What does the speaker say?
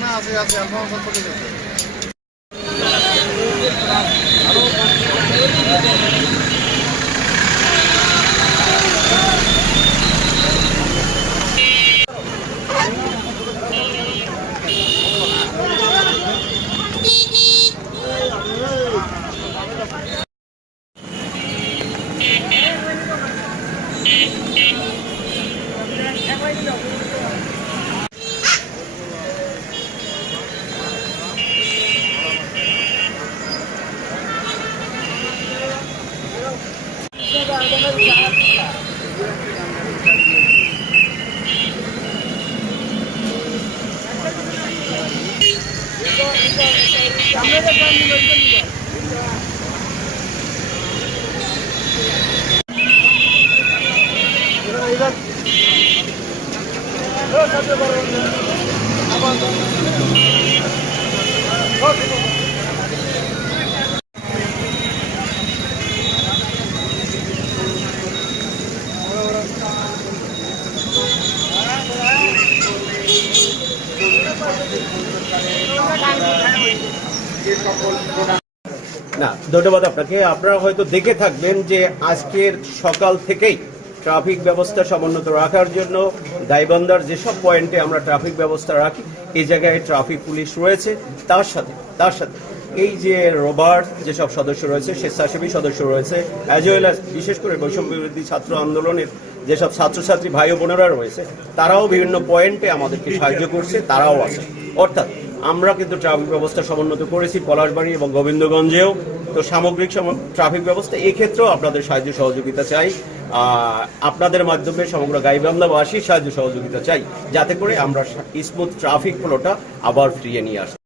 না আছে আছে আলফা চলে গেছে। না, ধন্যবাদ আপনাকে। আপনারা হয়তো দেখে থাকবেন যে আজকের সকাল থেকেই ট্রাফিক ব্যবস্থা সমুন্নত রাখার জন্য গাইবান্ধার যেসব পয়েন্টে আমরা ট্রাফিক ব্যবস্থা রাখি এই জায়গায় ট্রাফিক পুলিশ রয়েছে। তার সাথে এই যে রোবার যেসব সদস্য রয়েছে, স্বেচ্ছাসেবী সদস্য রয়েছে, অ্যাজ ওয়েল অ্যাজ বিশেষ করে বৈষম্য বিরোধী ছাত্র আন্দোলনের যেসব ছাত্রছাত্রী ভাই ও বোনেরা রয়েছে তারাও বিভিন্ন পয়েন্টে আমাদেরকে সাহায্য করছে, তারাও আছে। অর্থাৎ আমরা কিন্তু ট্রাফিক ব্যবস্থা সমুন্নত করেছি পলাশবাড়ী এবং গোবিন্দগঞ্জেও। তো সামগ্রিক ট্রাফিক ব্যবস্থা এক্ষেত্রেও আপনাদের সাহায্য সহযোগিতা চাই, আপনাদের মাধ্যমে সমগ্র গাইবান্ধাবাসীর সাহায্য সহযোগিতা চাই, যাতে করে আমরা স্মুথ ট্রাফিক ফ্লোটা আবার ফিরিয়ে নিয়ে আসি।